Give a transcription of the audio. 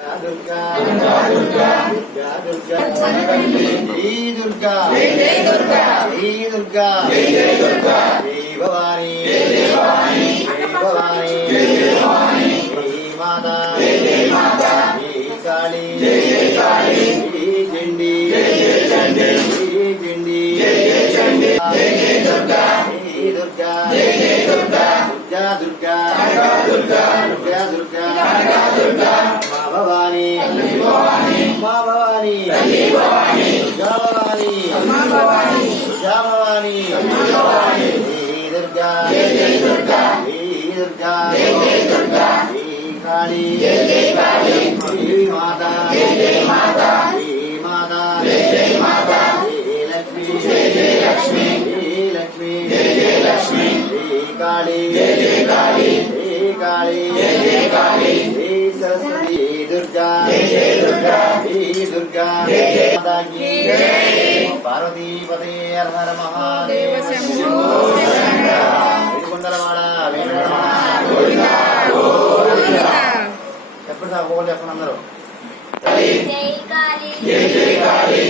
दुर्गा दुर्गा दुर्गा जय दुर्गा जय दुर्गा जय दुर्गा जय दुर्गा जय भवानी जय भवानी जय भवानी जय भवानी जय माता जय माता जय काली जय काली जय चंडी जय चंडी जय चंडी जय चंडी जय दुर्गा जय दुर्गा जय दुर्गा दुर्गा दुर्गा दुर्गा दुर्गा दुर्गा भवानी भवानी माँ भवानी भवानी दुर्गा भवानी भवानी दुर्गा भवानी भवानी दुर्गा जय दुर्गा जय दुर्गा जय दुर्गा जय काली जय काली जय माता जय माता जय माता जय माता जय लक्ष्मी जय लक्ष्मी जय लक्ष्मी जय लक्ष्मी जय काली जय काली जय काली जय काली जय सरस्वती दुर्गा जय दुर्गा जय दुर्गा जय माता की जय पार्वती पते हर हर महादेव शंभो शंकर कुंडलवाड़ वेंकटरमण ఎప్పుడు సార్ ఒకటి చెప్పండి అందరూ జై కాళీ జై కాళీ